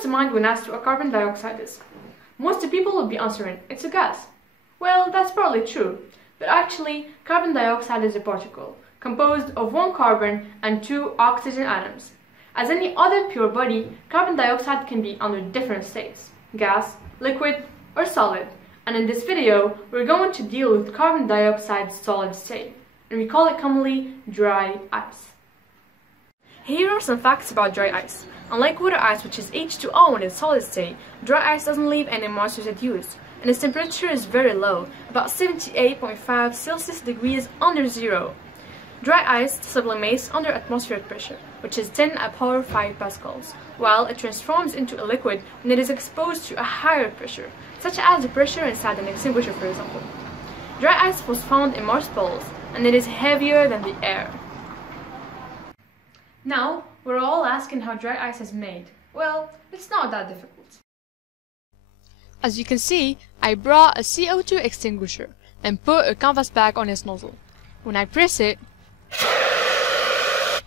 comes to mind when asked what carbon dioxide is? Most people will be answering, it's a gas. Well, that's probably true, but actually, carbon dioxide is a particle, composed of one carbon and two oxygen atoms. As any other pure body, carbon dioxide can be under different states, gas, liquid, or solid, and in this video, we're going to deal with carbon dioxide's solid state, and we call it commonly dry ice. Here are some facts about dry ice. Unlike water ice, which is H2O in its solid state, dry ice doesn't leave any moisture residue, and its temperature is very low, about 78.5 Celsius degrees under zero. Dry ice sublimates under atmospheric pressure, which is 10 to the power 5 pascals, while it transforms into a liquid when it is exposed to a higher pressure, such as the pressure inside an extinguisher, for example. Dry ice was found in Mars poles, and it is heavier than the air. Now, we're all asking how dry ice is made. Well, it's not that difficult. As you can see, I brought a CO2 extinguisher and put a canvas bag on its nozzle. When I press it,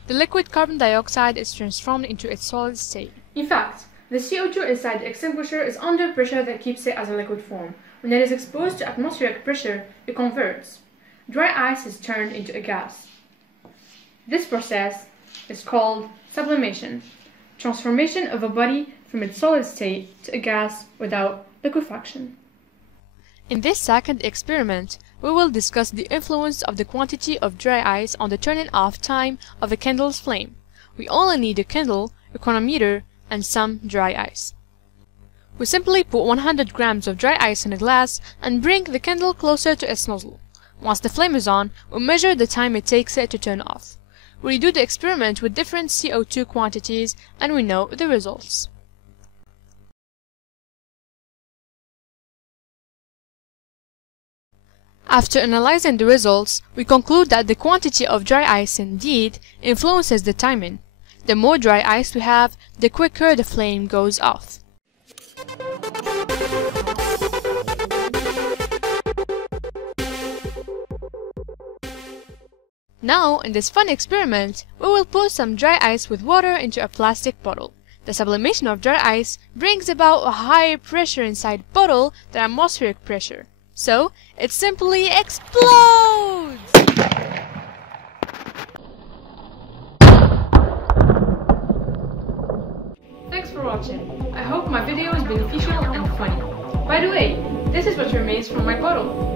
the liquid carbon dioxide is transformed into its solid state. In fact, the CO2 inside the extinguisher is under pressure that keeps it as a liquid form. When it is exposed to atmospheric pressure, it converts. Dry ice is turned into a gas. This process is called sublimation, transformation of a body from its solid state to a gas without liquefaction. In this second experiment, we will discuss the influence of the quantity of dry ice on the turning off time of a candle's flame. We only need a candle, a chronometer, and some dry ice. We simply put 100 grams of dry ice in a glass and bring the candle closer to its nozzle. Once the flame is on, we measure the time it takes it to turn off. We do the experiment with different CO2 quantities and we know the results. After analyzing the results, we conclude that the quantity of dry ice indeed influences the timing. The more dry ice we have, the quicker the flame goes off. Now, in this fun experiment, we will put some dry ice with water into a plastic bottle. The sublimation of dry ice brings about a higher pressure inside bottle than atmospheric pressure. So, it simply explodes! Thanks for watching. I hope my video is beneficial and funny. By the way, this is what remains from my bottle.